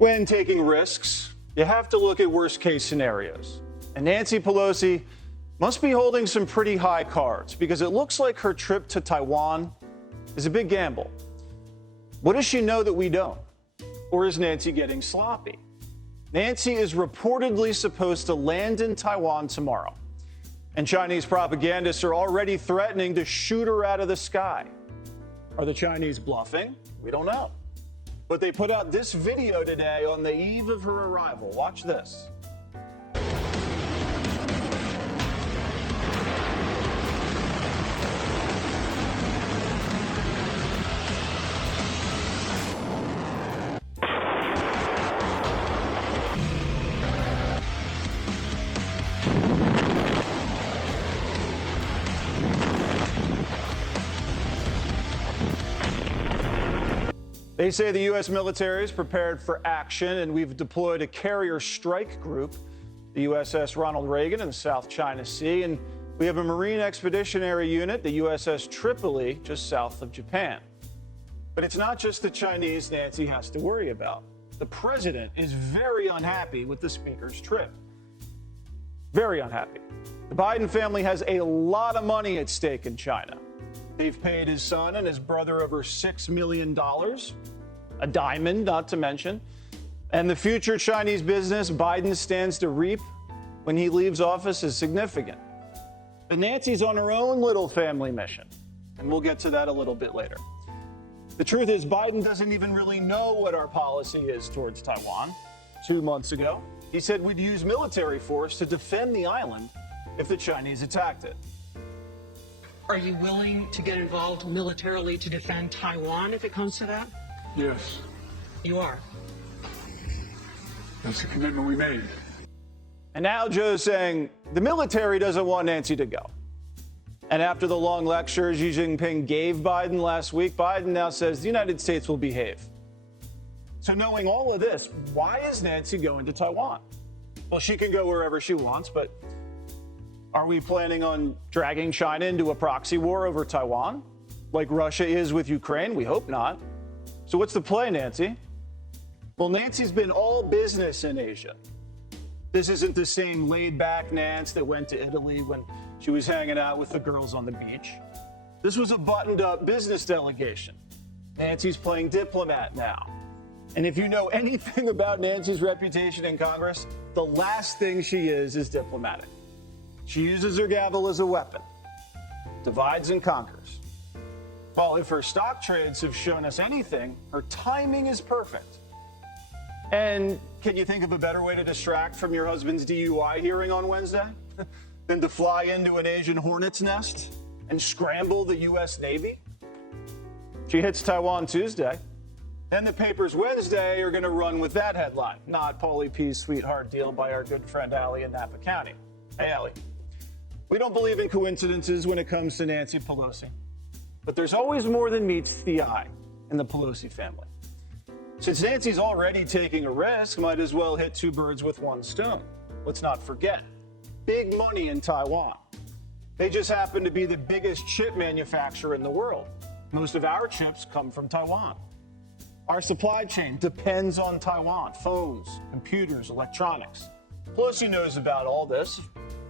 When taking risks, you have to look at worst case scenarios. And Nancy Pelosi must be holding some pretty high cards because it looks like her trip to Taiwan is a big gamble. What does she know that we don't? Or is Nancy getting sloppy? Nancy is reportedly supposed to land in Taiwan tomorrow. And Chinese propagandists are already threatening to shoot her out of the sky. Are the Chinese bluffing? We don't know. But they put out this video today on the eve of her arrival. Watch this. They say the U.S. military is prepared for action, and we've deployed a carrier strike group, the USS Ronald Reagan in the South China Sea, and we have a Marine Expeditionary Unit, the USS Tripoli, just south of Japan. But it's not just the Chinese Nancy has to worry about. The president is very unhappy with the speaker's trip. Very unhappy. The Biden family has a lot of money at stake in China. They've paid his son and his brother over $6 million, a diamond, not to mention. And the future Chinese business Biden stands to reap when he leaves office is significant. But Nancy's on her own little family mission, and we'll get to that a little bit later. The truth is, Biden doesn't even really know what our policy is towards Taiwan. 2 months ago, he said we'd use military force to defend the island if the Chinese attacked it. Are you willing to get involved militarily to defend Taiwan if it comes to that? Yes. You are? That's the commitment we made. And now Joe's saying the military doesn't want Nancy to go. And after the long lecture Xi Jinping gave Biden last week, Biden now says the United States will behave. So knowing all of this, why is Nancy going to Taiwan? Well, she can go wherever she wants, but are we planning on dragging China into a proxy war over Taiwan, like Russia is with Ukraine? We hope not. So what's the play, Nancy? Well, Nancy's been all business in Asia. This isn't the same laid-back Nance that went to Italy when she was hanging out with the girls on the beach. This was a buttoned-up business delegation. Nancy's playing diplomat now. And if you know anything about Nancy's reputation in Congress, the last thing she is diplomatic. She uses her gavel as a weapon, divides and conquers. Well, if her stock trades have shown us anything, her timing is perfect. And can you think of a better way to distract from your husband's DUI hearing on Wednesday than to fly into an Asian hornet's nest and scramble the U.S. Navy? She hits Taiwan Tuesday. Then the papers Wednesday are going to run with that headline, not Paulie P's sweetheart deal by our good friend Allie in Napa County. Hey, Allie. We don't believe in coincidences when it comes to Nancy Pelosi. But there's always more than meets the eye in the Pelosi family. Since Nancy's already taking a risk, might as well hit two birds with one stone. Let's not forget, big money in Taiwan. They just happen to be the biggest chip manufacturer in the world. Most of our chips come from Taiwan. Our supply chain depends on Taiwan, phones, computers, electronics. Pelosi knows about all this.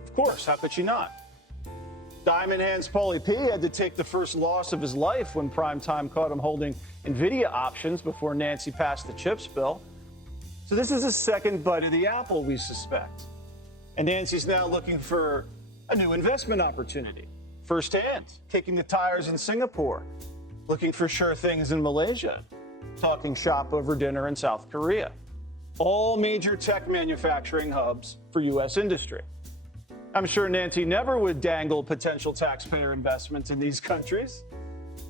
Of course, how could she not? Diamond Hands Paulie P had to take the first loss of his life when primetime caught him holding NVIDIA options before Nancy passed the chips bill. So this is a second bite of the apple, we suspect. And Nancy's now looking for a new investment opportunity. Firsthand, kicking the tires in Singapore, looking for sure things in Malaysia, talking shop over dinner in South Korea. All major tech manufacturing hubs for U.S. industry. I'm sure Nancy never would dangle potential taxpayer investments in these countries.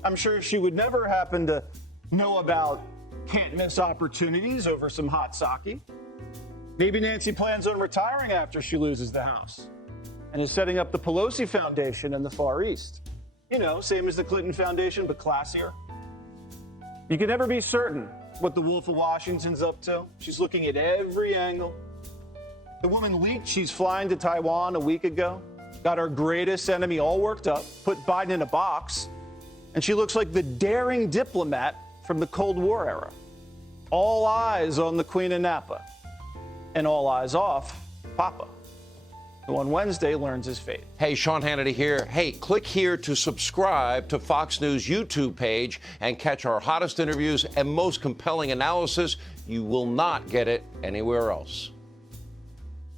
I'm sure she would never happen to know about can't-miss opportunities over some hot sake. Maybe Nancy plans on retiring after she loses the House and is setting up the Pelosi Foundation in the Far East. You know, same as the Clinton Foundation, but classier. You can never be certain what the Wolf of Washington's up to. She's looking at every angle. The woman leaked she's flying to Taiwan a week ago, got our greatest enemy all worked up, put Biden in a box, and she looks like the daring diplomat from the Cold War era. All eyes on the Queen of Napa, and all eyes off Papa, who on Wednesday learns his fate. Hey, Sean Hannity here. Hey, click here to subscribe to Fox News YouTube page and catch our hottest interviews and most compelling analysis. You will not get it anywhere else.